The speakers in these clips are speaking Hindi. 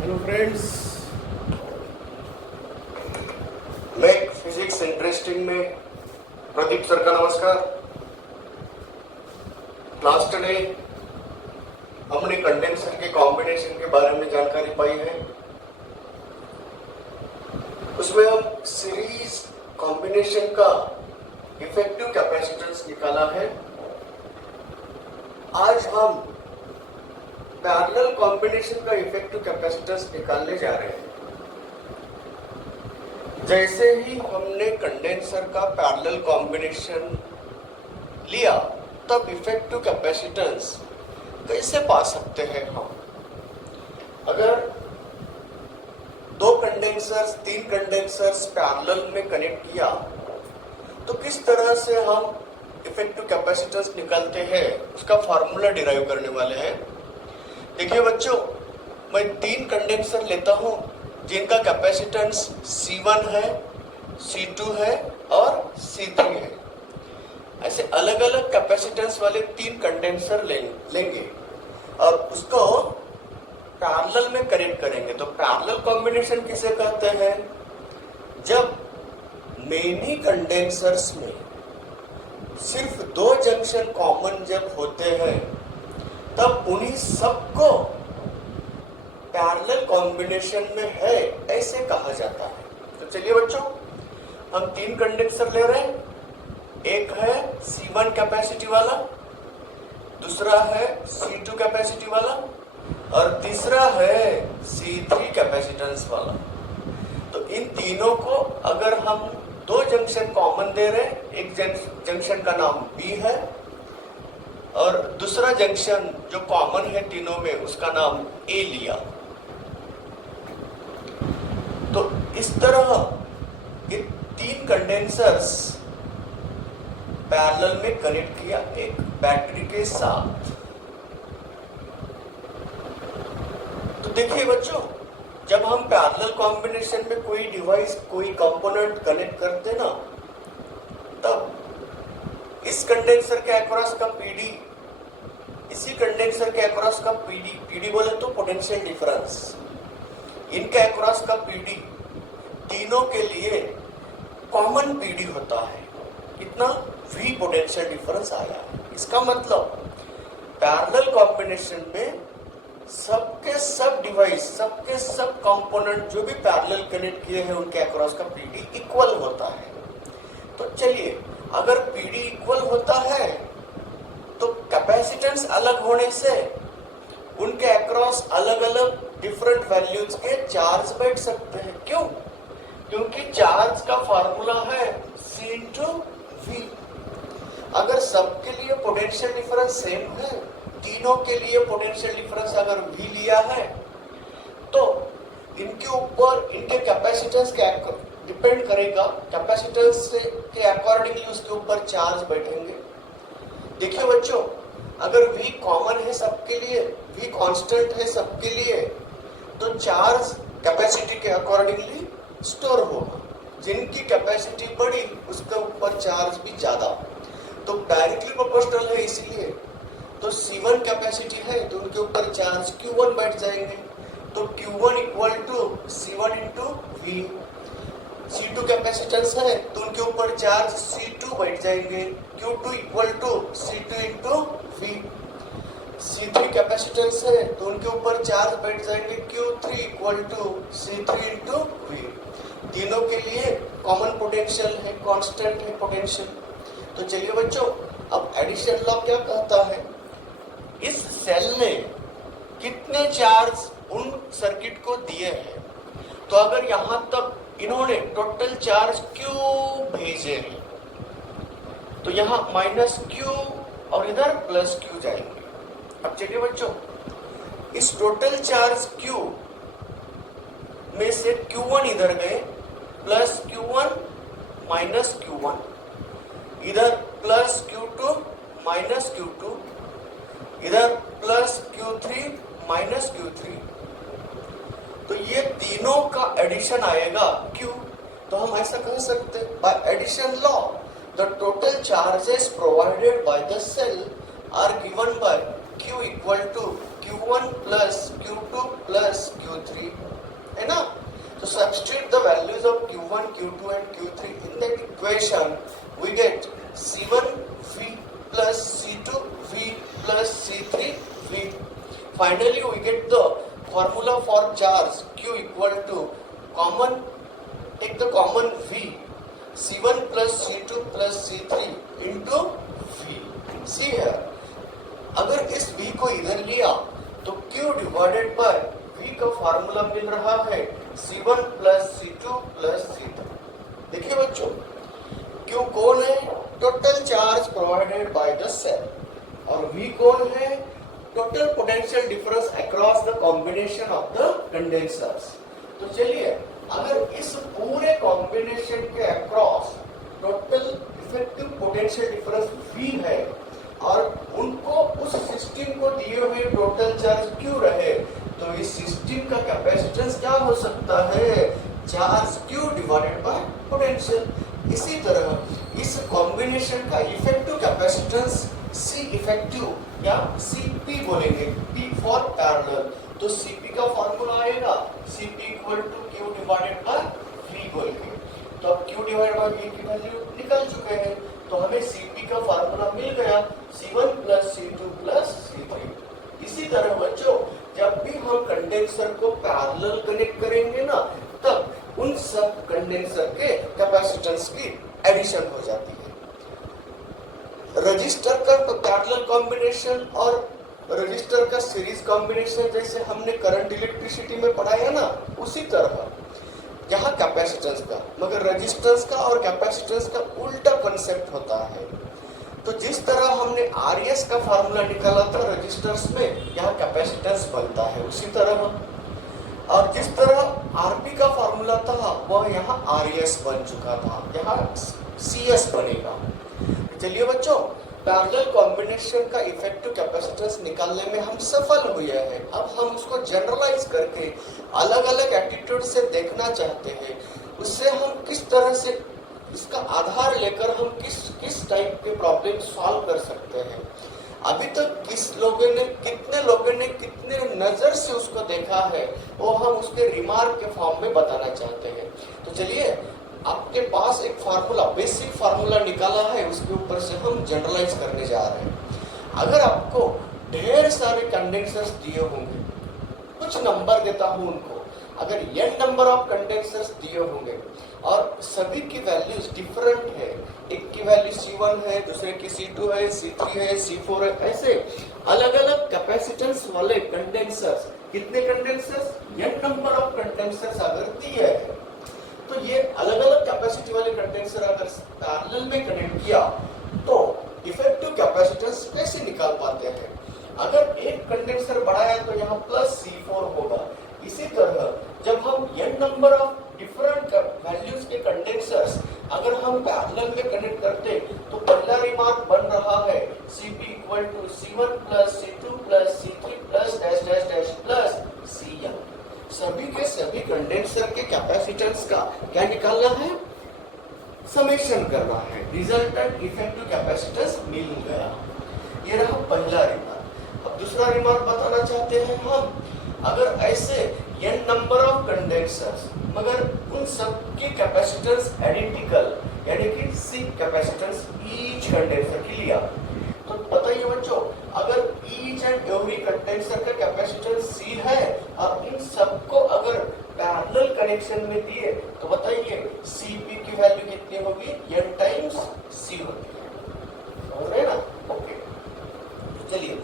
Hello friends, make physics interesting में प्रदीप सर का नमस्कार। लास्ट डे हमने कंडेंसर के कॉम्बिनेशन के बारे में जानकारी पाई है। उसमें हम सीरीज कॉम्बिनेशन का इफेक्टिव कैपेसिटेंस निकाला है। आज हम पैरेलल कॉम्बिनेशन का इफेक्टिव कैपेसिटेंस निकालने जा रहे हैं। जैसे ही हमने कंडेंसर का पैरेलल कॉम्बिनेशन लिया तब इफेक्टिव कैपेसिटेंस कैसे पा सकते हैं हम। अगर दो कंडेंसर्स, तीन कंडेंसर्स पैरेलल में कनेक्ट किया तो किस तरह से हम इफेक्टिव कैपेसिटेंस निकालते हैं, उसका फार्मूला डिराइव करने वाले हैं। देखिए बच्चों, मैं तीन कंडेंसर लेता हूं जिनका कैपेसिटेंस C1 है, C2 है और C3 है। ऐसे अलग अलग कैपेसिटेंस वाले तीन कंडेंसर लेंगे और उसको पैरेलल में कनेक्ट करेंगे। तो पैरेलल कॉम्बिनेशन किसे कहते हैं? जब मेनी कंडेंसर्स में सिर्फ दो जंक्शन कॉमन जब होते हैं तब उन्हीं सबको पैरेलल कॉम्बिनेशन में है ऐसे कहा जाता है। तो चलिए बच्चों, हम तीन कंडेंसर ले रहे हैं। एक है C1 कैपेसिटी वाला, दूसरा है C2 कैपेसिटी वाला और तीसरा है C3 कैपेसिटेंस वाला। तो इन तीनों को अगर हम दो जंक्शन कॉमन दे रहे हैं, एक जंक्शन का नाम B है और दूसरा जंक्शन जो कॉमन है तीनों में उसका नाम A लिया। तो इस तरह ये तीन कंडेंसर्स पैरेलल में कनेक्ट किया एक बैटरी के साथ। तो देखिए बच्चों, जब हम पैरेलल कॉम्बिनेशन में कोई डिवाइस, कोई कंपोनेंट कनेक्ट करते ना, तब इस कंडेंसर के अक्रॉस का PD, इसी कंडेंसर के अक्रॉस का PD बोले तो पोटेंशियल डिफरेंस, इनके अक्रॉस का PD, तीनों के लिए कॉमन PD होता है। कितना? V पोटेंशियल डिफरेंस आया है। इसका मतलब पैरेलल कॉम्बिनेशन में सबके सब डिवाइस, सबके सब कंपोनेंट जो भी पैरेलल कनेक्ट किए हैं उनके अक्रॉस का PD इक्वल होता है। तो चलिए, अगर PD इक्वल होता है तो कैपेसिटेंस अलग होने से उनके अक्रॉस अलग अलग डिफरेंट वैल्यूज के चार्ज बैठ सकते हैं। क्यों? क्योंकि चार्ज का फार्मूला है C × V। अगर सबके लिए पोटेंशियल डिफरेंस सेम है, तीनों के लिए पोटेंशियल डिफरेंस अगर V लिया है, तो इनके ऊपर इनके कैपेसिटेंस के डिपेंड करेगा, कैपेसिटेंस के अकॉर्डिंगली उसके ऊपर चार्ज बैठेंगे। देखिए बच्चों, अगर V कॉमन है सबके लिए, V कांस्टेंट है सबके लिए, तो चार्ज कैपेसिटी के अकॉर्डिंगली स्टोर होगा। जिनकी कैपेसिटी बड़ी उसके ऊपर चार्ज भी ज्यादा, तो डायरेक्टली प्रोपोर्शनल है। इसीलिए तो C1 कैपेसिटी है तो उनके ऊपर चार्ज Q1 बैठ जाएंगे। तो Q1 equal to C1 × V। C2 capacitance है तो उनके ऊपर चार्ज C2 बैठ जाएंगे। Q2 equal to C2 × V। C3 capacitance है तो उनके ऊपर चार्ज बैठ जाएंगे Q3 equal to C3 × V। तीनों के लिए कॉमन पोटेंशियल है, कांस्टेंट है पोटेंशियल। तो चलिए बच्चों, अब एडिशन लॉ क्या कहता है? इस सेल ने कितने चार्ज उन सर्किट को दिए हैं, तो अगर यहां तक इन्होंने टोटल चार्ज Q भेजे हैं तो यहां -Q और इधर +Q जाएंगे। अब चलिए बच्चों, इस टोटल चार्ज Q में से Q1 इधर गए, +Q1 -Q1, इधर +Q2 -Q2, इधर +Q3 -Q3। तो ये तीनों का एडिशन आएगा Q। तो हम ऐसा कह सकते हैं, by addition law the total charges provided by the shell are given by Q equal to Q Q1 plus Q2 plus Q3 है ना. So substitute the values of Q1, Q2 and Q3 in that equation. We get C1V plus C2V plus C3V. Finally we get the formula for charge Q equal to common, take the common V, C1 plus C2 plus C3 into V. See here, अगर इस V को इधर लिया तो Q डिवाइडेड बाय V का फार्मूला मिल रहा है C1 plus C2 plus C3. देखिए बच्चों, Q कौन है? Total charge provided by the cell. और V कौन है? Total potential difference across the combination of the condensers. तो चलिए, अगर इस पूरे कॉम्बिनेशन के across total effective potential difference V है और उनको उस सिस्टम को दिए हुए टोटल चार्ज Q रहे, तो इस सिस्टम का कैपेसिटेंस क्या हो सकता है? Charge Q divided by potential. इसी तरह इस कॉम्बिनेशन का इफेक्टिव कैपेसिटेंस C इफेक्टिव या Cp बोलेंगे, P फॉर पैरेलल. तो Cp का फॉर्मूला आएगा Cp equal to Q divided by V बोल के. तो अब Q डिवाइडेड बाय V की वैल्यू निकल चुके हैं, तो हमें Cp का फॉर्मूला मिल गया C1 plus C2 plus C3. इसी तरह बच्चों, जब भी हम कंडेंसर को पैरेलल कनेक्ट करेंगे ना, तब उन सब कंडेंसर के कैपेसिटेंस की एडिशन हो जाती है. रजिस्टर का पैरेलल कॉम्बिनेशन और रजिस्टर का सीरीज कॉम्बिनेशन जैसे हमने करंट इलेक्ट्रिसिटी में पढ़ाया ना, उसी तरह यहाँ कैपेसिटेंस का, मगर रेजिस्टेंस का और कैपेसिटेंस का उल्टा कॉन्सेप्ट होता है. तो जिस तरह हमने RS का फार्मूला निकाला था रेजिस्टर्स में, यहाँ कैपेसिटेंस बनता है उसी तरह. और जिस तरह RP का फार्मूला था वह यहाँ RS बन चुका था, यहाँ CS बनेगा. चलिए बच्चों, पैरेलल कॉम्बिनेशन का इफेक्टिव कैपेसिटेंस निकालने में हम सफल हुए हैं. अब हम उसको जनरलाइज करके अलग अलग एटीट्यूड से देखना चाहते हैं. उससे हम किस तरह से इसका आधार लेकर हम किस टाइप के प्रॉब्लम सॉल्व कर सकते हैं. अभी तक कितने लोगों ने कितने नजर से उसको देखा है, वो हम उसके रिमार्क के फॉर्म में बताना चाहते हैं. तो चलिए, आपके पास एक फार्मूला, बेसिक फार्मूला निकाला है, उसके ऊपर से हम जनरलाइज करने जा रहे हैं. अगर आपको ढेर सारे कंडेंसर्स दिए होंगे, कुछ नंबर देता हूं उनको, अगर n नंबर ऑफ कंडेंसर्स दिए होंगे और सभी की वैल्यूज डिफरेंट है, एक की वैल्यू C1 है, दूसरे की C2 है, C3 है, C4 है, ऐसे अलग अलग कैपेसिटेंस वाले कंडेंसर्स, कितने condensers? n number of condensers अगर दिए है, तो ये अलग अलग कैपेसिटी वाले कंडेंसर अगर पैरेलल में कनेक्ट किया तो इफेक्टिव कैपेसिटेंस कैसे निकाल पाते हैं? अगर एक कंडेंसर बड़ा है तो यहाँ प्लस C4 होगा. इसी तरह जब हम n number of different values के कंडेंसर्स अगर हम पैरेलल में कनेक्ट करते, तो पहला रिमार्क बन रहा है Cp equal to C1 plus C2 plus C3 plus dash dash dash plus Cn. सभी के सभी कंडेंसर के कैपेसिटेंस का क्या निकालना है? समेशन करना है. रिजल्टेंट इफेक्टिव कैपेसिटेंस मिल गया. ये रहा पहला रिमार्क. अब दूसरा रिमार्क बताना चाहते हैं हम, अगर ऐसे n नंबर ऑफ कंडेंसर्स मगर उन सब की कैपेसिटेंस आइडेंटिकल, यानी कि C कैपेसिटेंस ईच कंडेंसर की लिया, तो बताइए बच्चों, अगर ईच एंड एवरी कंडेंसर का कैपेसिटेंस C है और इन सबको अगर पैरेलल कनेक्शन में दिए, तो बताइए Cp की वैल्यू कितनी होगी? n टाइम्स C होगी. समझ रहे ना? ओके. चलिए,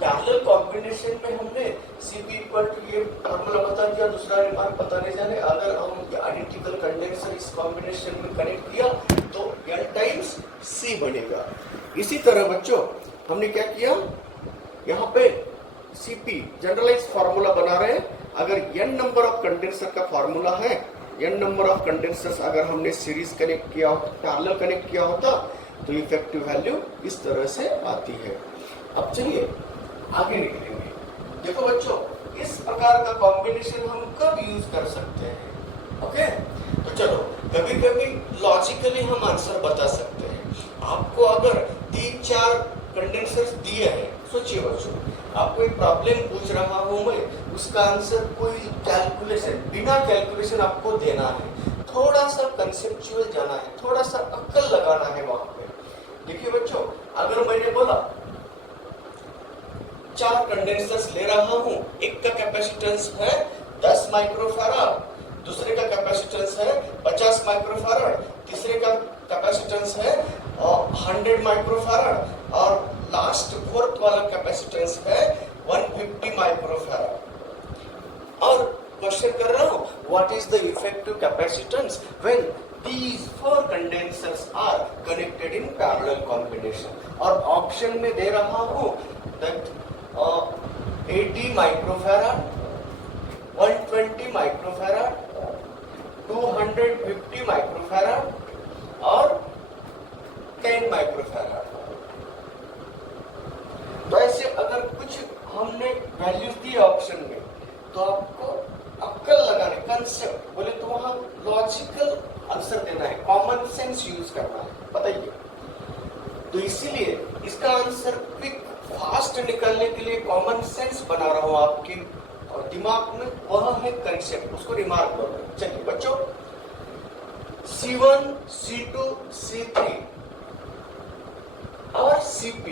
पैरेलल कॉम्बिनेशन में हमने Cp इक्वल टू ये फार्मूला बता दिया. दूसरा रिमार्क बताने जाने, अगर हम आइडेंटिकल कंडेंसर इस कॉम्बिनेशन में कनेक्ट किया तो n टाइम्स C बनेगा. इसी तरह बच्चों, हमने क्या किया, यहाँ पे Cp जनरलाइज फार्मूला बना रहे हैं. अगर n नंबर ऑफ कंडेंसर का फार्मूला है, n नंबर ऑफ कंडेंसर्स अगर हमने सीरीज कनेक्ट किया, पैरेलल कनेक्ट किया होता, तो इफेक्टिव वैल्यू इस तरह से आती है. अब चलिए आगे निकलेंगे. देखो बच्चों, इस प्रकार का कॉम्बिनेशन हम कब यूज कर सकते हैं? ओके, तो चलो, कभी कभी लॉजिकली हम आंसर बता सकते हैं. आपको अगर 3-4 कंडेंसर्स दिए हैं, सोचिए बच्चों, आपको एक प्रॉब्लम पूछ रहा हूं मैं, उसका आंसर कोई कैलकुलेशन, बिना कैलकुलेशन आपको देना है, थोड़ा सा कंसेप्चुअल जाना है, थोड़ा सा अक्ल लगाना है वहां पे। देखिए बच्चों, अगर मैंने बोला 4 कंडेंसर्स ले रहा हूं, एक का कैपेसिटेंस है 10 माइक्रोफैराड, दूसरे का कैपेसिटेंस है 50 माइक्रोफैराड, तीसरे का कैपेसिटेंस है 100 माइक्रोफैराड और लास्ट फोर्थ वाला कैपेसिटेंस है 150 माइक्रोफैराड। और क्वेश्चन कर रहा हूं, what is the effective capacitance when these 4 condensers are connected in parallel combination? और ऑप्शन में दे रहा हूं that 80 माइक्रोफैराड, 120 माइक्रोफैराड, 250 माइक्रोफैराड और 10 माइक्रोफैराड। तो ऐसे अगर कुछ हमने वैल्यूज दी ऑप्शन में, तो आपको अक्ल लगाने, कंसेप्ट बोले तो वहां लॉजिकल आंसर देना है, कॉमन सेंस यूज करना है, बताइए। तो इसीलिए इसका आंसर क्विक फास्ट निकालने के लिए कॉमन सेंस बना रहा हूं आपके दिमाग में, वह है कंसेप्ट, उसको रिमार्क करो। चलिए बच्चों, C1, C2, C3 और CP,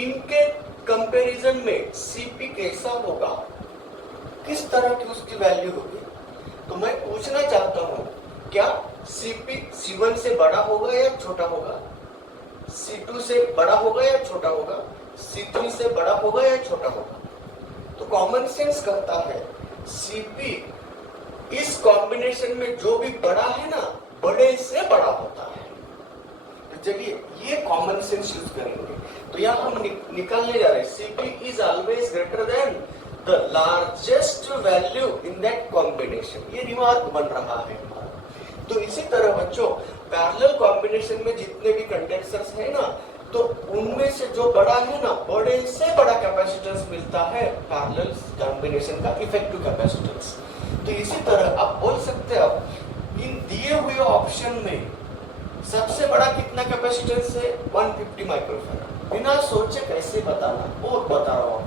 इनके कंपैरिजन में CP कैसा होगा, किस तरह की उसकी वैल्यू होगी? तो मैं पूछना चाहता हूं, क्या CP C1 से बड़ा होगा या छोटा होगा, C2 से बड़ा होगा या छोटा होगा, C3 से बड़ा होगा या छोटा होगा? तो कॉमन सेंस कहता है CP इस कॉम्बिनेशन में जो भी बड़ा है ना, बड़े से बड़ा होता है। तो चलिए ये कॉमन सेंस यूज करेंगे। तो यहाँ हम निकालने जा रहे हैं CP is always greater than the largest value in that combination, ये रिमार्क बन रहा है हमारा। तो इसी तरह बच्चों, पैरेलल कॉम्बिनेशन में जितने भी कंडेंसर्स है ना, तो उनमें से जो बड़ा है ना, बड़े से बड़ा कैपेसिटेंस मिलता है पैरेलल कॉम्बिनेशन का इफेक्टिव कैपेसिटेंस। तो इसी तरह आप बोल सकते हो, इन दिए हुए ऑप्शन में सबसे बड़ा कितना कैपेसिटेंस है, 150 माइक्रोफैराड। बिना सोचे कैसे बताना, वो बता रहा हूं।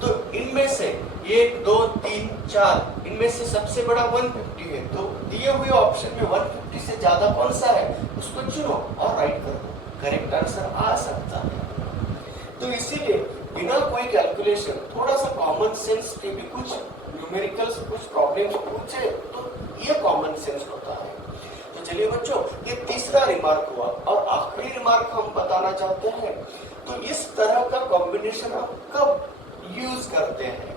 तो इनमें से 1, 2, 3, 4, इनमें से सबसे बड़ा 150 है। तो दिए हुए ऑप्शन में 150 से ज्यादा कौन सा है, उसको चुनो और राइट कर दो, करेक्ट आंसर आ सकता है। तो इसीलिए बिना कोई कैलकुलेशन, थोड़ा सा कॉमन सेंस के भी कुछ न्यूमेरिकल्स, कुछ प्रॉब्लम्स पूछे तो ये कॉमन सेंस होता है। तो चलिए बच्चों, ये तीसरा रिमार्क हुआ और आखिरी रिमार्क हम बताना चाहते हैं। तो इस तरह का कॉम्बिनेशन आप कब यूज करते हैं,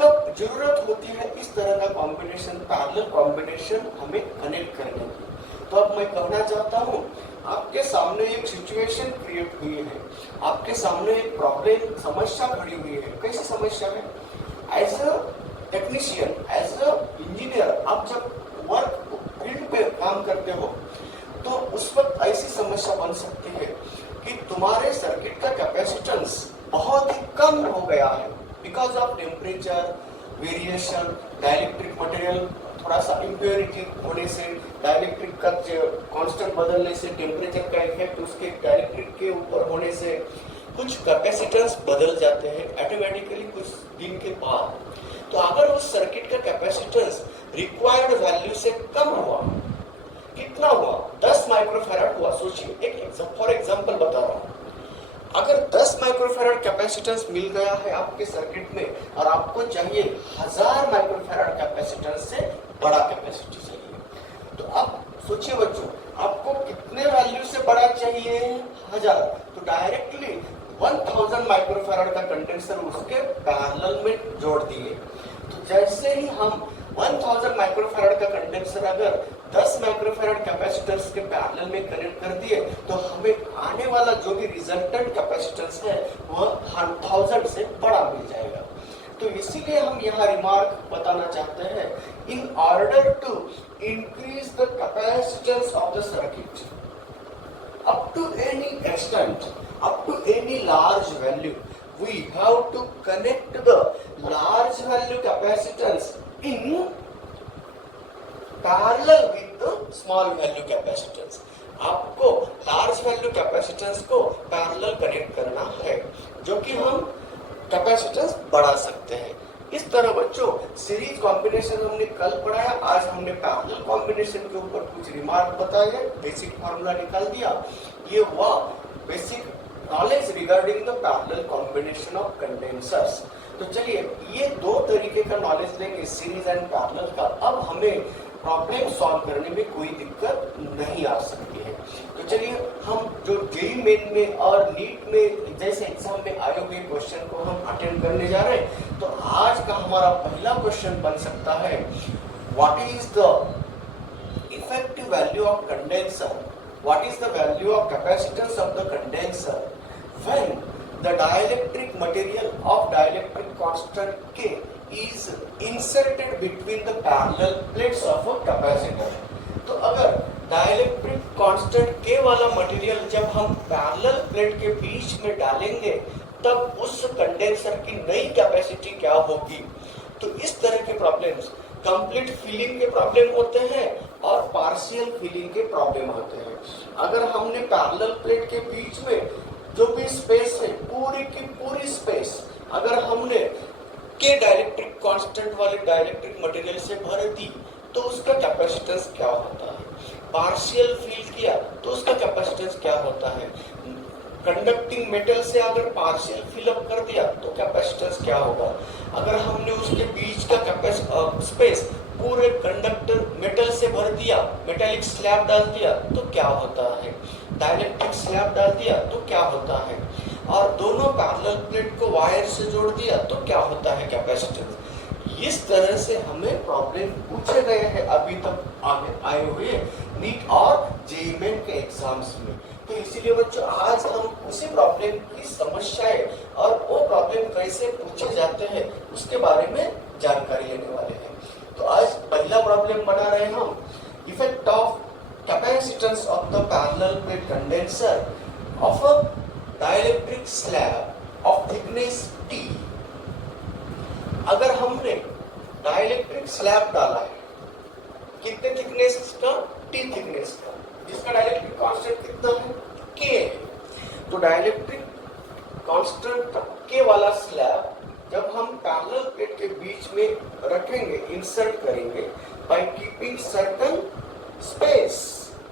कब जरूरत होती है इस तरह का कॉम्बिनेशन, पैरेलल कॉम्बिनेशन हमें कनेक्ट करने की? तो अब मैं कहना चाहता हूं, आपके सामने एक सिचुएशन क्रिएट हुई है, आपके सामने एक प्रॉब्लम, समस्या खड़ी हुई है। कैसी समस्या है? As a technician, as an engineer, आप जब वर्क फील्ड पे काम करते हो, तो उस वक्त ऐसी समस्या बन सकती है कि तुम्हारे सर्किट का कैपेसिटेंस बहुत ही कम हो गया है because of temperature variation, dielectric material थोड़ा सा इम्प्योरिटी होने से, डाइलेक्ट्रिक का कांस्टेंट बदलने से, टेम्परेचर का इफेक्ट उसके डाइलेक्ट्रिक के ऊपर होने से कुछ कैपेसिटेंस बदल जाते हैं ऑटोमेटिकली कुछ दिन के बाद। तो अगर उस सर्किट का कैपेसिटेंस रिक्वायर्ड वैल्यू से कम हुआ, कितना हुआ, 10 माइक्रोफैराड हुआ, सोचिए, एक फॉर एग्जांपल बता रहा हूं, अगर 10 माइक्रोफैराड कैपेसिटेंस मिल गया है आपके सर्किट में और आपको चाहिए 1000 माइक्रोफैराड कैपेसिटेंस से बड़ा कैपेसिटी चाहिए, तो अब सोचिए बच्चों, आपको कितने वैल्यू से बड़ा चाहिए, 1000, तो डायरेक्टली 1000 माइक्रोफैराड का कंडेंसर उसके पैरेलल में जोड़ दिए। तो जैसे ही हम 1000 माइक्रोफैराड का कंडेंसर अगर 10 माइक्रोफैराड कैपेसिटेंस के पैरेलल में कनेक्ट कर दिए, तो हमें आने वाला जो भी रिजल्टेंट कैपेसिटेंस है वह 1000 से बड़ा मिल जाएगा। तो इसीलिए हम यहाँ रिमार्क बताना चाहते हैं, in order to increase the capacitance of the circuit up to any extent, up to any large value, we have to connect the large value capacitance in parallel with the small value capacitance. आपको large value capacitance को parallel connect करना है, जो कि हम कैपेसिटेंस बढ़ा सकते हैं। इस तरह बच्चों सीरीज कॉम्बिनेशन हमने कल पढ़ाया, आज हमने पैरेलल कॉम्बिनेशन के ऊपर कुछ रिमार्क बताए, बेसिक फार्मूला निकाल दिया। ये हुआ basic knowledge regarding the parallel combination of condensers. तो चलिए ये दो तरीके का नॉलेज लेंगे सीरीज एंड पैरेलल का। अब हमें प्रॉब्लम सॉल्व करने में कोई दिक्कत नहीं आ सकती है। तो चलिए हम जो जेईई मेन में और नीट में जैसे एग्जाम में आए हुए क्वेश्चन को हम अटेंड करने जा रहे हैं। तो आज का हमारा पहला क्वेश्चन बन सकता है, what is the effective value of condenser, what is the value of capacitance of the condenser when the dielectric material of dielectric constant K is inserted between the parallel plates of a capacitor। तो अगर डाइलेक्ट्रिक कांस्टेंट K वाला मटेरियल जब हम पैरेलल प्लेट के बीच में डालेंगे तब उस कंडेंसर की नई कैपेसिटी क्या होगी। तो इस तरह के प्रॉब्लम्स कंप्लीट फिलिंग के प्रॉब्लम होते हैं और पार्शियल फिलिंग के प्रॉब्लम होते हैं। अगर हमने पैरेलल प्लेट के बीच में जो भी स्पेस है पूरी की पूरी स्पेस अगर हमने के डाइलेक्ट्रिक कांस्टेंट वाले डाइलेक्ट्रिक मटेरियल से भर दी तो उसका कैपेसिटेंस क्या होता है। पार्शियल फिल किया तो उसका कैपेसिटेंस क्या होता है। कंडक्टिंग मेटल से अगर पार्शियल फिल अप कर दिया तो कैपेसिटेंस क्या होगा। अगर हमने उसके बीच का स्पेस पूरे कंडक्टर मेटल से भर दिया, मेटेलिक स्लैब डाल दिया तो क्या होता है। डाइलेक्ट्रिक स्लैब डाल दिया तो क्या होता है। और दोनों पैरेलल प्लेट को वायर से जोड़ दिया तो क्या होता है कैपेसिटेंस। इस तरह से हमें प्रॉब्लम पूछे गए हैं अभी तक आए हुए नीट और जेईई मेन के एग्जाम्स में। तो इसीलिए बच्चों आज हम उसी प्रॉब्लम की समस्याएं और वो प्रॉब्लम कैसे पूछे जाते हैं उसके बारे में जानकारी लेने वाले हैं। तो आज पहला प्रॉब्लम बना रहे हम, effect of capacitance of the parallel plate condenser of a dielectric slab of thickness T। अगर हमने डाइलेक्ट्रिक स्लैब डाला है कितने थिकनेस का, T थिकनेस का, जिसका डाइलेक्ट्रिक कांस्टेंट कितना है, K है। तो डाइलेक्ट्रिक कांस्टेंट K वाला स्लैब जब हम पैरेलल प्लेट के बीच में रखेंगे, इंसर्ट करेंगे by keeping certain space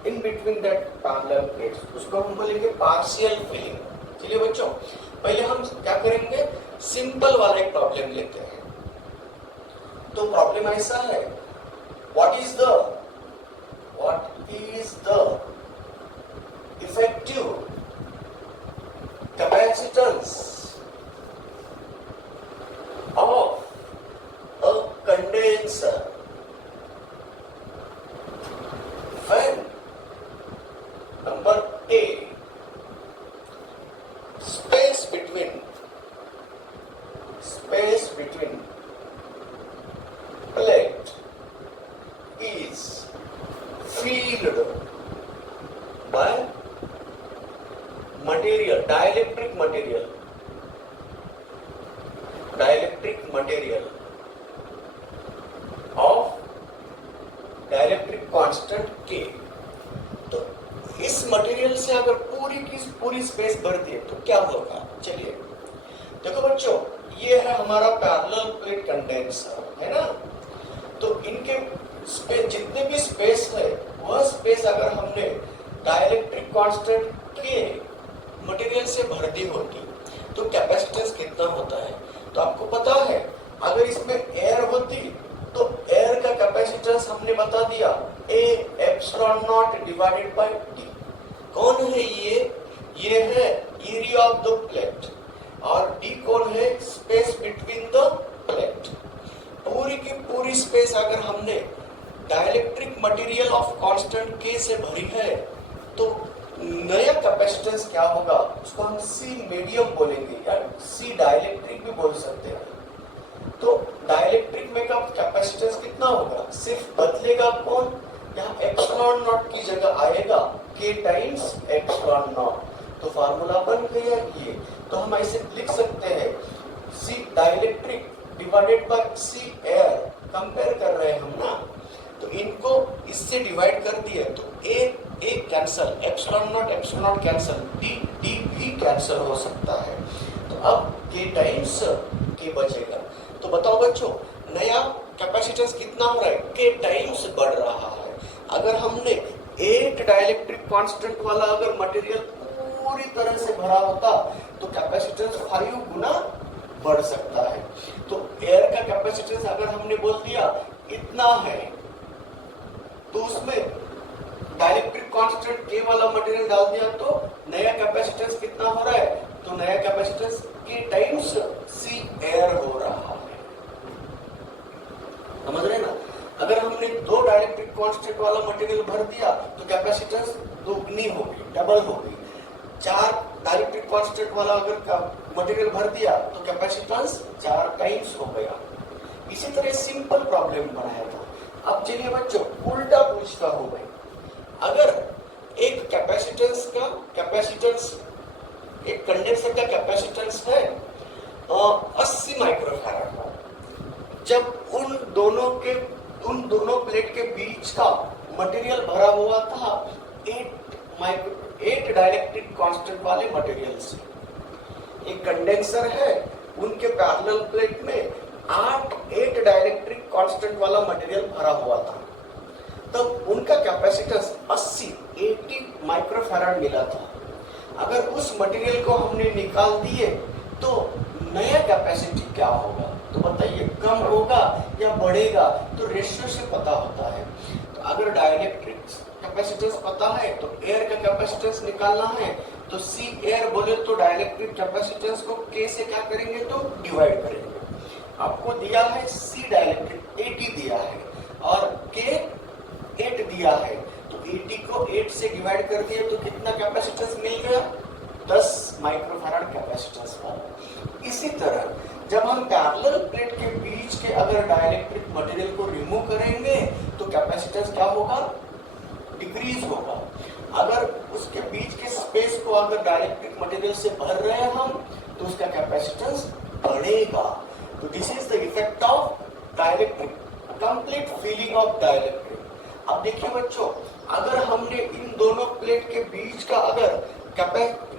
in between that parallel plates, उसको हम बोलेंगे पार्शियल फिलिंग। चलिए बच्चों पहले हम क्या करेंगे, सिंपल वाला एक प्रॉब्लम लेते हैं। तो प्रॉब्लम ऐसा है, what is the effective capacitance of a condenser when number A space between plate is filled by material, dielectric material of dielectric constant K। तो इस मटेरियल से अगर पूरी की पूरी स्पेस भर दिए तो क्या होगा। चलिए देखो बच्चों ये है हमारा पैरेलल प्लेट कंडेंसर है ना। तो इनके स्पेस जितने भी स्पेस है वह स्पेस अगर हमने डाइलेक्ट्रिक कांस्टेंट K मटेरियल से भर दी होती तो कैपेसिटेंस कितना होता है। तो आपको पता है अगर इसमें एयर होती तो एयर का कैपेसिटेंस हमने बता दिया, A epsilon naught divided bye T। कौन है ये है एरिया ऑफ द प्लेट और D कौन है, स्पेस बिटवीन द प्लेट। पूरी की पूरी स्पेस अगर हमने dielectric material of constant K से भरी है तो नया कैपेसिटेंस क्या होगा, उसको हम C मीडियम बोलेंगे या C डाइलेक्ट्रिक भी बोल सकते हैं। तो डाइलेक्ट्रिक में का कैपेसिटेंस कितना होगा, सिर्फ बदलेगा कौन, यहाँ एप्सिलॉन नॉट की जगह आएगा K टाइम्स एप्सिलॉन नॉट। तो फार्मूला बन गया ये। तो हम ऐसे लिख सकते हैं C dielectric divided by C air, compare कर रहे हैं हम ना। तो इनको इससे डिवाइड कर दिए तो A cancel, epsilon not cancel, D भी कैंसल हो सकता है। तो अब के टाइम्स के बचेगा। तो बताओ बच्चों, नया कैपेसिटेंस कितना हो रहा है? के टाइम्स बढ़ रहा है। अगर हमने 8 डाइलेक्ट्रिक कांस्टेंट वाला अगर मटेरियल पूरी तरह से भरा होता तो कैपेसिटेंस 5 गुना बढ़ सकता है। तो एयर का कैपेसिटेंस अगर हमने बोल दिया इतना है, तो उसमें डाइलेक्ट्रिक कांस्टेंट के वाला मटेरियल डाल दिया तो नया कैपेसिटेंस कितना हो रहा है? तो नया कैपेसिटेंस के टाइम्स सी एयर हो रहा है। समझ रहे ना? अगर हमने 2 डाइलेक्ट्रिक कांस्टेंट वाला मटेरियल भर दिया तो कैपेसिटेंस दोगुनी होगी, डबल होगी। 4 डाइलेक्ट्रिक कांस्टेंट वाला अगर मटेरियल भर दिया तो कैपेसिटेंस 4 टाइम्स हो गया। इसी तरह सिंपल प्रॉब्लम बनाया था। अब चलिए बच्चों उल्टा पूछता हूं मैं। अगर एक कैपेसिटेंस का कैपेसिटेंस, एक कंडेंसर का कैपेसिटेंस है 80 माइक्रोफैराड, जब उन दोनों प्लेट के बीच का मटेरियल भरा हुआ था 8 डाइलेक्ट्रिक कांस्टेंट वाले मटेरियल से। एक कंडेंसर है, उनके पैरेलल प्लेट में 8 डाइलेक्ट्रिक कांस्टेंट वाला मटेरियल भरा हुआ था। तब उनका कैपेसिटेंस 80 माइक्रोफैराड मिला था। अगर उस मटेरियल को हमने निकाल दिए तो नया कैपेसिटी क्या होगा? तो बताइए, कम होगा या बढ़ेगा? तो रेशियो से पता होता है। तो अगर डाइलेक्ट्रिक कैपेसिटेंस पता है तो एयर का कैपेसिटेंस निकालना है, तो सी एयर बोले तो डाइलेक्ट्रिक कैपेसिटेंस को के से क्या करेंगे? तो डिवाइड करेंगे। आपको दिया है सी डाइलेक्ट्रिक 80 दिया है और के 8 दिया है, तो 80 को 8 से डिवाइड कर दिए तो कितना कैपेसिटेंस मिल गया? 10 माइक्रोफैराड कैपेसिटेंस वाला। इसी तरह जब हम पैरेलल प्लेट के बीच के अगर डाइलेक्ट्रिक मटेरियल को रिमूव करेंगे तो कैपेसिटेंस क्या होगा? डिक्रीज होगा। अगर उसके बीच के स्पेस को अगर डाइलेक्ट्रिक मटेरियल से भर रहे हैं हम तो उसका कैपेसिटेंस बढ़ेगा। तो this is the effect of dielectric, complete feeling of dielectric. अब देखिए बच्चों, अगर हमने इन दोनों प्लेट के बीच का अगर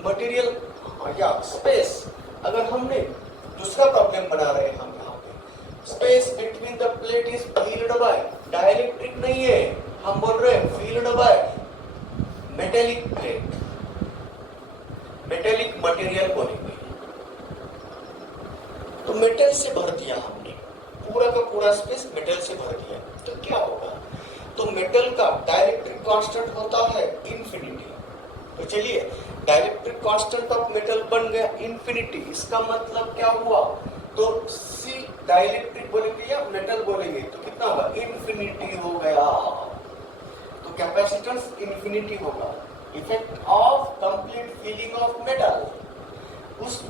मटेरियल या स्पेस, अगर हमने दूसरा प्रॉब्लम बना रहे हैं हम यहाँ पे, space between the plate is filled by, dielectric नहीं है, हम बोल रहे हैं filled by metallic plate, metallic material बोलेंगे। तो मेटल से भर दिया हमने, पूरा का पूरा स्पेस मेटल से भर दिया, तो क्या होगा? तो मेटल का डाइलेक्ट्रिक कांस्टेंट होता है इंफिनिटी। तो चलिए, डाइलेक्ट्रिक कांस्टेंट ऑफ मेटल बन गया इंफिनिटी। इसका मतलब क्या हुआ? तो सी डाइलेक्ट्रिक बोलेंगे या मेटल बोलेंगे तो कितना होगा? इंफिनिटी हो गया। तो कैपेसिटेंस इंफिनिटी होगा। Effect of complete feeling of metal. उस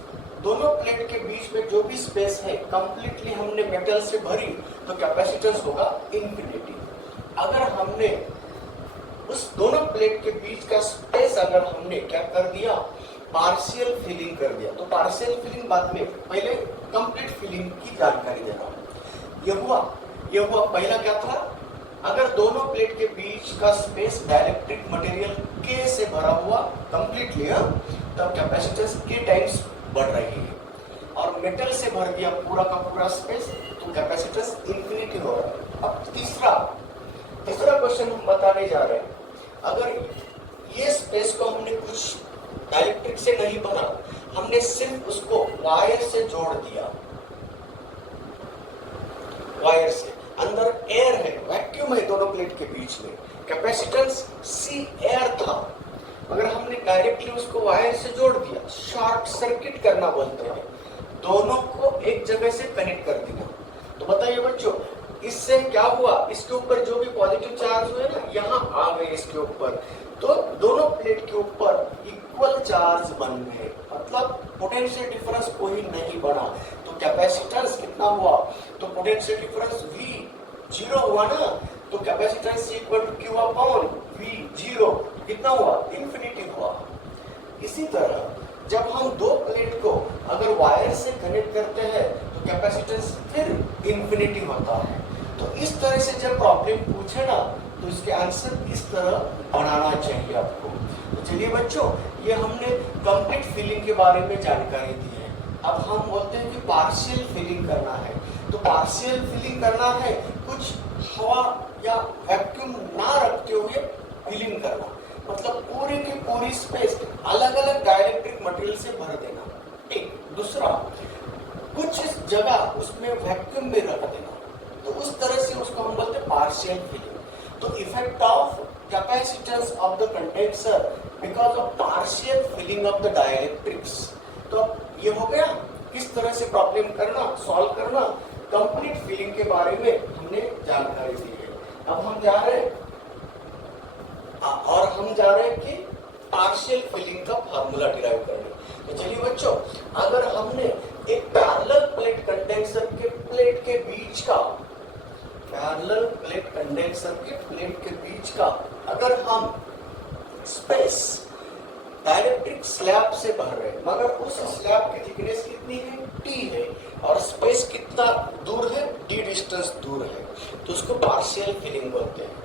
दोनों प्लेट के बीच में जो भी स्पेस है कंप्लीटली हमने मेटल से भरी तो कैपेसिटेंस होगा इंफिनिटी। अगर हमने उस दोनों प्लेट के बीच का स्पेस अगर हमने क्या कर दिया? पार्शियल फिलिंग कर दिया। तो पार्शियल फिलिंग बाद में, पहले कंप्लीट फिलिंग की जानकारी दे रहा हूं। ये हुआ पहला क्या था? अगर दोनों प्लेट के बीच का स्पेस डाइलेक्ट्रिक मटेरियल के से भरा हुआ कंप्लीटली, तब कैपेसिटेंस के टाइम्स बढ़ रही है। और मेटल से भर दिया पूरा का पूरा स्पेस तो कैपेसिटेंस इंफिनिटी हो रहा है। अब तीसरा क्वेश्चन हम बताने जा रहे हैं। अगर ये स्पेस को हमने कुछ डाइलेक्ट्रिक से नहीं बना, हमने सिर्फ उसको वायर से जोड़ दिया, वायर से, अंदर एयर है, वैक्यूम है दोनों प्लेट के बीच में, कैपेसिटेंस सी एयर था, मगर हमने डायरेक्टली उसको वायर से जोड़ दिया। शॉर्ट सर्किट करना बोलते हैं, दोनों को एक जगह से कनेक्ट कर दिया। तो बताइए बच्चों, इससे क्या हुआ? इसके ऊपर जो भी पॉजिटिव चार्ज हुए ना, यहाँ आ गए इसके ऊपर, तो दोनों प्लेट के ऊपर इक्वल चार्ज बन गए, मतलब पोटेंशियल डिफरेंस कोई नहीं बना। तो कैपेसिटेंस कितना हुआ? तो पोटेंशियल डिफरेंस V 0 हुआ ना, तो capacitance equal to Q upon V 0 कितना हुआ? इंफिनिटी हुआ। इसी तरह जब हम दो प्लेट को अगर वायर से कनेक्ट करते हैं तो कैपेसिटेंस फिर इंफिनिटी होता है। तो इस तरह से जब प्रॉब्लम पूछे ना तो इसके आंसर इस तरह बनाना चाहिए आपको। तो चलिए बच्चों, ये हमने कंप्लीट फिलिंग के बारे में जानकारी दी है। अब हम बोलते हैं कि पार्शियल फिलिंग करना है, तो पार्शियल फिलिंग करना है कुछ हवा या वैक्यूम ना रखते हुए फिलिंग करना, मतलब पूरी की पूरी स्पेस अलग अलग डाइलेक्ट्रिक मटेरियल से भर देना। एक दूसरा, कुछ जगह उसमें वैक्यूम भी रख देना, तो उस तरह से उसको हम बोलते हैं पार्शियल फिलिंग। तो effect of capacitance of the condenser because of partial filling of the dielectrics. तो ये हो गया किस तरह से प्रॉब्लम करना, सॉल्व करना, कंप्लीट फिलिंग के बारे में हमने जानकारी दी है। अब हम जा रहे हैं और हम जा रहे हैं कि पार्शियल फिलिंग का फार्मूला डिराइव करने। तो चलिए बच्चों, अगर हमने एक पैरेलल प्लेट कंडेंसर के प्लेट के बीच का, पैरेलल प्लेट कंडेंसर के प्लेट के बीच का अगर हम स्पेस डाइलेक्ट्रिक स्लैब से भर रहे हैं, मगर उस स्लैब की थिकनेस कितनी है, टी है, और स्पेस कितना दूर है, डी डिस्टेंस दूर है, तो उसको पार्शियल फिलिंग बोलते हैं।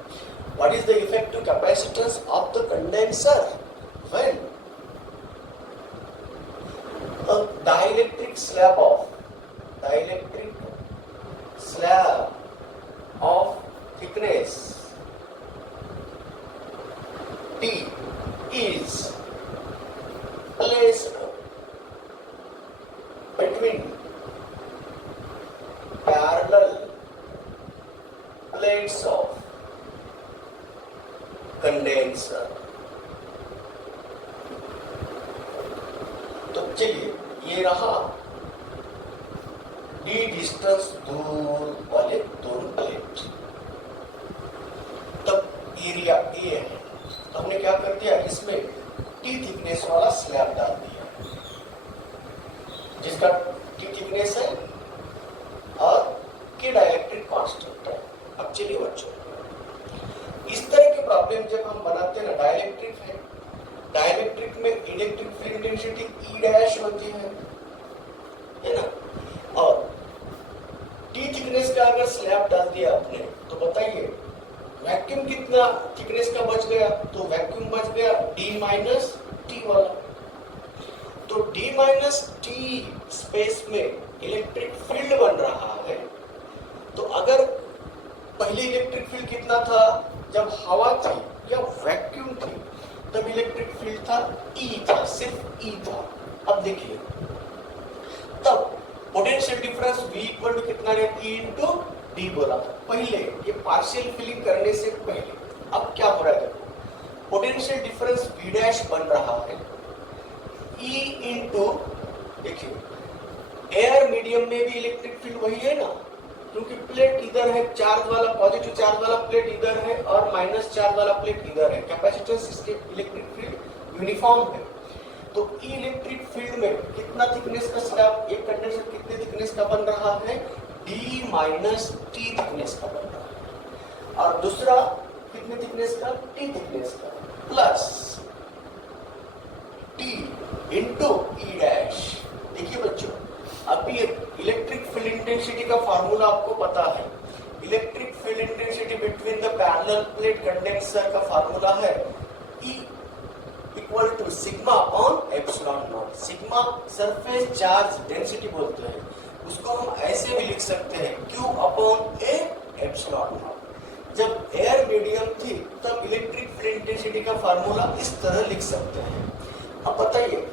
What is the effective capacitance of the condenser when a dielectric slab of thickness T is placed between parallel plates of condenser. तो चलिए, ये रहा डी डिस्टेंस दूर वाले दोनों प्लेट, तब एरिया ए है, तो हमने क्या कर दिया, इसमें टी थिकनेस वाला स्लैब डाल दिया, जिसका टी थिकनेस है और के डाइलेक्ट्रिक कांस्टेंट है। अब चलिए बच्चों, इस तरह के प्रॉब्लम जब हम बनाते हैं ना, डाइलेक्ट्रिक है, डाइलेक्ट्रिक में इलेक्ट्रिक फील्ड इंटेंसिटी ई डैश होती है ना, और टी थिकनेस का अगर स्लैब डाल दिया आपने, तो बताइए वैक्यूम कितना थिकनेस का बच गया, तो वैक्यूम बच गया डी माइनस टी वाला। तो डी माइनस टी स्पेस में इलेक्ट्रिक फील्ड बन रहा है, तो अगर पहले इलेक्ट्रिक फील्ड कितना था, जब हवा थी या वैक्यूम थी तब इलेक्ट्रिक फील्ड था ई था, सिर्फ ई था। अब देखिए, तब potential difference V equal to कितना रहती है, इनटू डी बोला था पहले, ये पार्शियल फिलिंग करने से पहले। अब क्या हो रहा है, देखो पोटेंशियल डिफरेंस V डैश बन रहा है E इनटू, देखिए एयर मीडियम में भी इलेक्ट्रिक फील्ड वही है ना, क्योंकि प्लेट इधर है, चार्ज वाला पॉजिटिव चार्ज वाला प्लेट इधर है और माइनस चार्ज वाला प्लेट इधर है, कैपेसिटेंस इसके इलेक्ट्रिक फील्ड यूनिफॉर्म है। तो ई इलेक्ट्रिक फील्ड में कितना थिकनेस का स्लैब, एक कंडेंसर कितने थिकनेस का बन रहा है, डी माइनस टी थिकनेस का बन रहा है, और दूसरा कितने थिकनेस का, टी थिकनेस का, plus t into e dash. देखिए बच्चों, अभी इलेक्ट्रिक फील्ड इंटेंसिटी का फार्मूला आपको पता है, electric field intensity between the parallel plate condenser का फार्मूला है E equal to sigma upon epsilon naught. Sigma surface charge density बोलते हैं, उसको हम ऐसे भी लिख सकते हैं Q upon A epsilon not. जब एयर मीडियम थी तब इलेक्ट्रिक फील्ड इंटेंसिटी का फार्मूला इस तरह लिख सकते हैं। अब बताइए,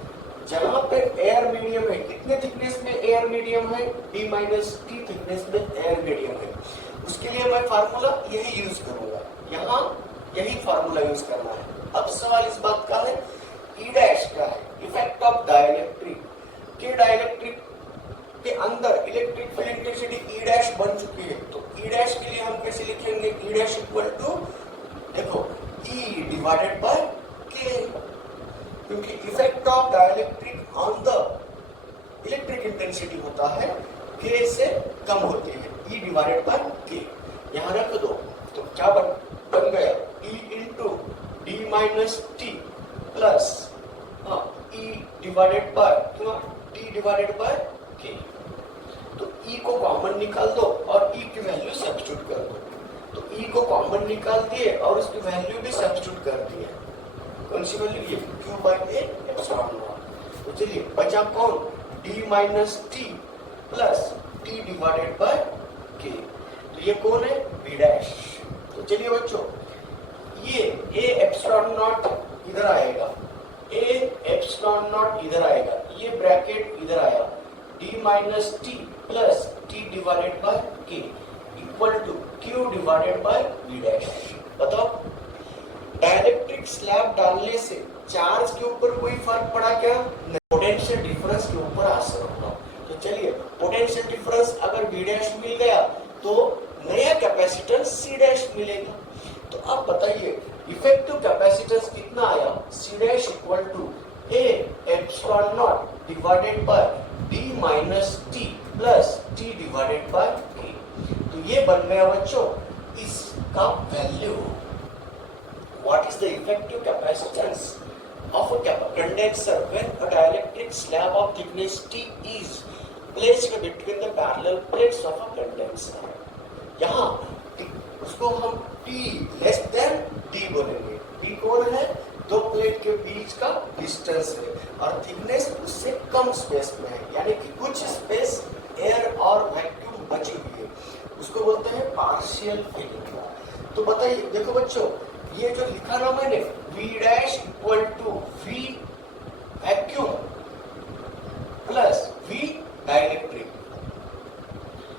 जहां पे एयर मीडियम है, कितने थिकनेस में एयर मीडियम है, डी माइनस टी थिकनेस में एयर मीडियम है, उसके लिए मैं फार्मूला यही यूज करूंगा, यहाँ यही फार्मूला यूज करना है। अब सवाल इस बात का है, ई डैश का है इफेक्ट ऑफ डाइलेक्ट्रिक के, डाइलेक्ट्रिक के अंदर इलेक्ट्रिक फील्ड इंटेंसिटी ई डैश बन चुकी है, तो ई डैश के लिए हम कैसे लिखेंगे, ई डैश इक्वल टू, देखो ई डिवाइडेड बाय के, क्योंकि effect of dielectric on the electric intensity होता है के से कम होती है, ई डिवाइडेड बाय के, यहाँ रख दो, तो क्या बन गया, E into D minus T plus E divided by T divided by K. तो ई को कॉमन निकाल दो और ई की वैल्यू सब्स्टिट्यूट कर दो, तो ई को कॉमन निकाल दिए और उसकी वैल्यू भी सब्स्टिट्यूट कर दिए, कौन सी वैल्यू, ये Q by A epsilon naught. तो चलिए बचा कौन, d minus T plus T divided by K. तो ये कौन है? b dash. तो चलिए बच्चों, ये a एप्सिलॉन नॉट इधर आएगा, a एप्सिलॉन नॉट इधर आएगा, ये ब्रैकेट इधर आया, d minus T plus T divided by K equal to q divided by b dash. बताओ, डाइलेक्ट्रिक स्लैब डालने से चार्ज के ऊपर कोई फर्क पड़ा क्या? पोटेंशियल डिफरेंस के ऊपर असर होगा। तो चलिए, पोटेंशियल डिफरेंस अगर b डैश मिल गया तो नया कैपेसिटेंस c डैश मिलेगा। तो अब बताइए इफेक्टिव कैपेसिटेंस कितना आया? c dash equal to a epsilon naught divided by d minus t plus t divided by k। तो ये बन गया बच्चों इसका value. What is the effective capacitance of a condenser when a dielectric slab of thickness T is placed between the parallel plates of a condenser? यहाँ उसको हम T लेस देन D बोलेंगे। D कौन है? दो प्लेट के बीच का डिस्टेंस है और थिकनेस उससे कम स्पेस में है, यानी कि कुछ स्पेस एयर और वैक्यूम बची हुई है, उसको बोलते हैं पार्शियल फिलिंग। तो बताइए, देखो बच्चों, ये जो लिखा ना मैंने V dash equal to V vacuum plus V dielectric,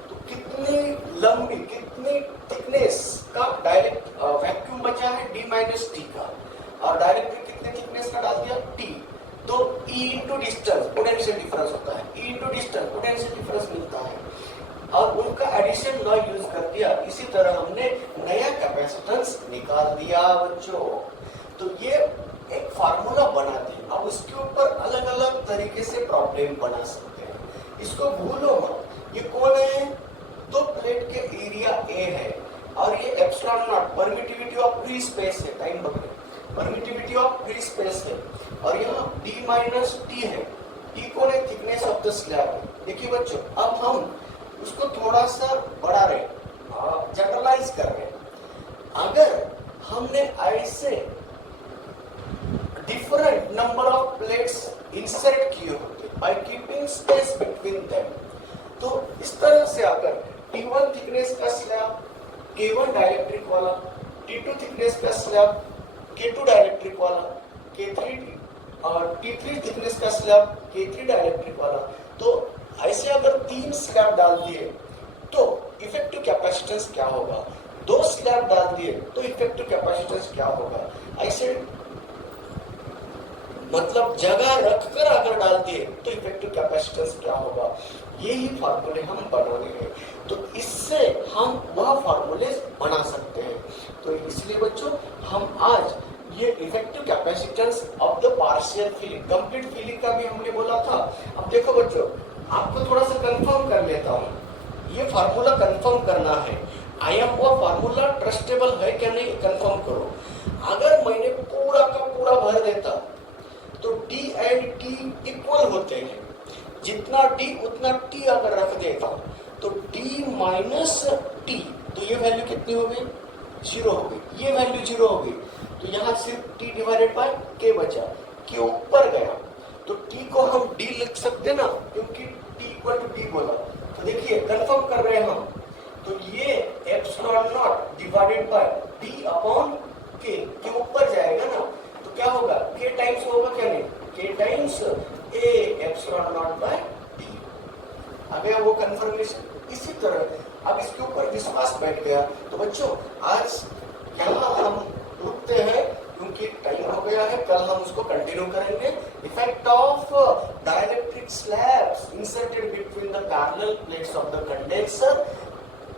तो कितनी लंबी, कितनी थिकनेस का डायरेक्ट वैक्यूम बचा है? D माइनस टी का, और डाइलेक्ट्रिक कितने थिकनेस का डाल दिया? T। तो E into distance potential difference होता है, E into distance potential difference मिलता है, और उनका एडिशन लॉ यूज कर दिया। इसी तरह हमने नया कैपेसिटेंस निकाल दिया बच्चों। तो ये एक फार्मूला बना दी, अब उसके ऊपर अलग अलग तरीके से प्रॉब्लम बना सकते हैं, इसको भूलो मत। ये कौन है? दो प्लेट के एरिया A है और ये epsilon not permittivity of free space है, टाइम पकड़े, परमिटिविटी ऑफ फ्री स्पेस है, और यहाँ d माइनस टी है। T कौन है? Thickness of the slab. देखिए बच्चों, अब हम उसको थोड़ा सा बढ़ा रहे, जनरलाइज कर रहे। अगर हमने ऐसे different number of plates insert किए होते by keeping space between them, तो इस तरह से अगर T1 थिकनेस का स्लैब K1 डाइलेक्ट्रिक वाला, T2 थिकनेस का स्लैब K2 डाइलेक्ट्रिक वाला, T3 थिकनेस का स्लैब K3 डाइलेक्ट्रिक वाला, तो ऐसे अगर तीन स्लैब डाल दिए तो इफेक्टिव कैपेसिटेंस क्या होगा? दो स्लैब डाल दिए तो इफेक्टिव कैपेसिटेंस क्या होगा? ऐसे मतलब जगह रखकर अगर डाल दिए तो इफेक्टिव कैपेसिटेंस क्या होगा? यही फार्मूले हम बनाने हैं, तो इससे हम वह फार्मूले बना सकते हैं। तो इसलिए बच्चों, हम आज ये effective capacitance of the partial filling, complete filling का भी हमने बोला था। अब देखो बच्चों, आपको थोड़ा सा कंफर्म कर लेता हूँ, ये फार्मूला कंफर्म करना है। आई एम वो फार्मूला ट्रस्टेबल है क्या नहीं, कंफर्म करो। अगर मैंने पूरा का पूरा भर देता तो D एंड T इक्वल होते हैं, जितना D उतना T अगर रख देता तो D माइनस टी, तो ये वैल्यू कितनी हो गई? 0 हो गई, ये वैल्यू 0 हो गई, तो यहाँ सिर्फ T डिवाइडेड बाय K बचा, K ऊपर गया, तो T को हम D लिख सकते ना, क्योंकि T इक्वल टू D बोला। तो देखिए कंफर्म कर रहे हैं हम, तो ये epsilon naught divided by D upon K के ऊपर जाएगा ना, तो क्या होगा? K टाइम्स होगा क्या नहीं? K times A epsilon naught by D। आ गया वो कंफर्मेशन। इसी तरह अब इसके ऊपर विश्वास बैठ गया। तो बच्चों, आज यहाँ हम रुकते हैं क्योंकि टाइम हो गया है, कल हम उसको कंटिन्यू करेंगे। Effect of dielectric slabs inserted between the parallel plates of the condenser.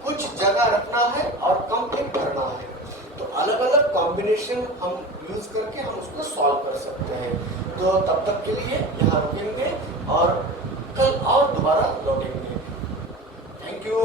कुछ जगह रखना है और कंप्लीट करना है, तो अलग अलग कॉम्बिनेशन हम यूज करके हम उसको सॉल्व कर सकते हैं। तो तब तक के लिए यहाँ रुकेंगे और कल और दोबारा लौटेंगे। Thank you.